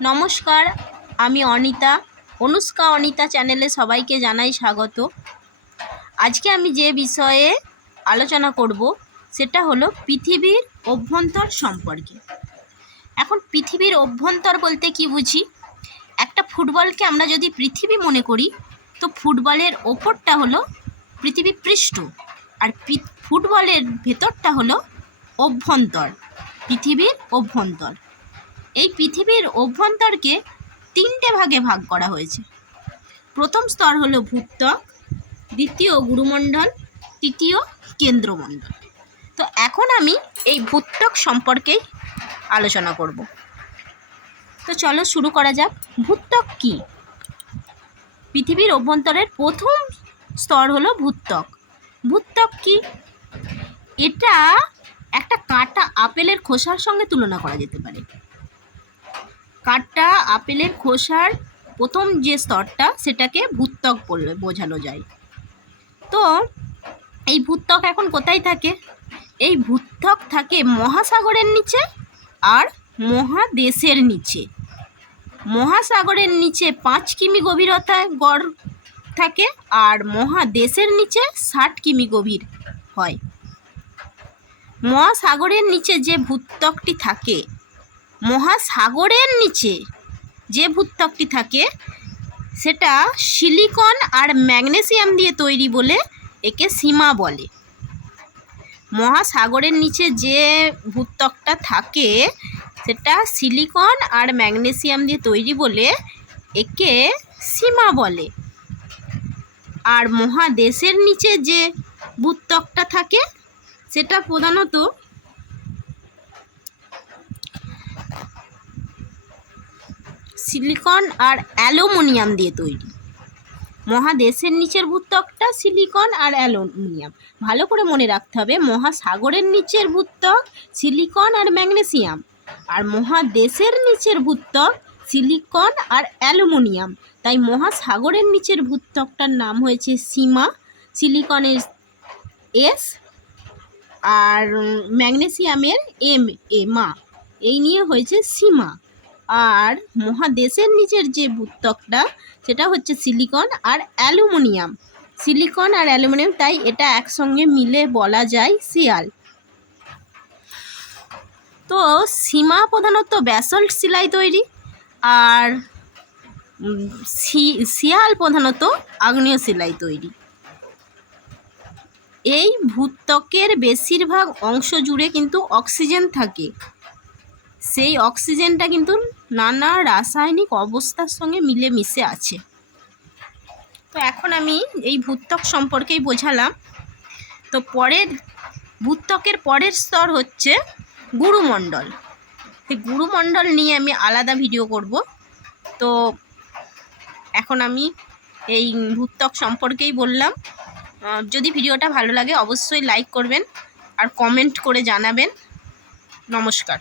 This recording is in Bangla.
নমস্কার, আমি অনিতা। অনুষ্কা অনিতা চ্যানেলে সবাইকে জানাই স্বাগত। আজকে আমি যে বিষয়ে আলোচনা করব, সেটা হলো পৃথিবীর অভ্যন্তর সম্পর্কে। এখন পৃথিবীর অভ্যন্তর বলতে কি বুঝি? একটা ফুটবলকে আমরা যদি পৃথিবী মনে করি, তো ফুটবলের ওপরটা হলো পৃথিবী পৃষ্ঠ, আর ফুটবলের ভেতরটা হলো অভ্যন্তর, পৃথিবীর অভ্যন্তর। এই পৃথিবীর অভ্যন্তরকে তিনটে ভাগে ভাগ করা হয়েছে। প্রথম স্তর হলো ভূত্বক দ্বিতীয় গুরুমণ্ডল, তৃতীয় কেন্দ্রমণ্ডল। তো এখন আমি এই ভূত্বক সম্পর্কেই আলোচনা করব। তো চলো শুরু করা যাক। ভূত্বক কি? পৃথিবীর অভ্যন্তরের প্রথম স্তর হলো ভূত্বক ভূত্বক কি? এটা একটা কাটা আপেলের খোসার সঙ্গে তুলনা করা যেতে পারে। কাঠটা আপেলের খোসার প্রথম যে স্তরটা, সেটাকে ভূত্বক বললে বোঝানো যায়। তো এই ভূত্বক এখন কোথায় থাকে? এই ভূত্বক থাকে মহাসাগরের নিচে আর মহাদেশের নিচে। মহাসাগরের নিচে পাঁচ কিমি গভীরতায় গড় থাকে আর মহাদেশের নিচে ষাট কিমি গভীর হয়। মহাসাগরের নিচে যে ভূত্বকটি থাকে মহাসাগরের নিচে যে ভূত্বকটি থাকে, সেটা সিলিকন আর ম্যাগনেসিয়াম দিয়ে তৈরি বলে একে সীমা বলে। মহাসাগরের নিচে যে ভূত্বকটা থাকে, সেটা সিলিকন আর ম্যাগনেসিয়াম দিয়ে তৈরি বলে একে সীমা বলে। আর মহাদেশের নিচে যে ভূত্বকটা থাকে, সেটা প্রধানত সিলিকন আর অ্যালুমিনিয়াম দিয়ে তৈরি। মহাদেশের নিচের ভূত্বকটা সিলিকন আর অ্যালুমিনিয়াম। ভালো করে মনে রাখতে হবে, মহাসাগরের নিচের ভূত্বক সিলিকন আর ম্যাগনেসিয়াম আর মহাদেশের নিচের ভূত্বক সিলিকন আর অ্যালুমিনিয়াম। তাই মহাসাগরের নিচের ভূত্বকটার নাম হয়েছে সীমা, সিলিকনের এস আর ম্যাগনেসিয়ামের এম, এ, মা। এই নিয়ে হয়েছে সীমা। আর মহাদেশের নিচের যে ভূত্বকটা, সেটা হচ্ছে সিলিকন আর অ্যালুমিনিয়াম। সিলিকন আর অ্যালুমিনিয়াম, তাই এটা একসঙ্গে মিলে বলা যায় শিয়াল। তো সীমা প্রধানত ব্যাসল্ট শিলায় তৈরি, আর শিয়াল প্রধানত আগ্নেয় শিলায় তৈরি। এই ভূত্বকের বেশিরভাগ অংশ জুড়ে কিন্তু অক্সিজেন থাকে। সেই অক্সিজেনটা কিন্তু নানা রাসায়নিক অবস্থার সঙ্গে মিলে মিশে আছে। তো এখন আমি এই ভূত্বক সম্পর্কেই বোঝালাম। তো পরের, ভূত্বকের পরের স্তর হচ্ছে গুরুমণ্ডল। এই গুরুমণ্ডল নিয়ে আমি আলাদা ভিডিও করব। তো এখন আমি এই ভূত্বক সম্পর্কেই বললাম। যদি ভিডিওটা ভালো লাগে অবশ্যই লাইক করবেন আর কমেন্ট করে জানাবেন। নমস্কার।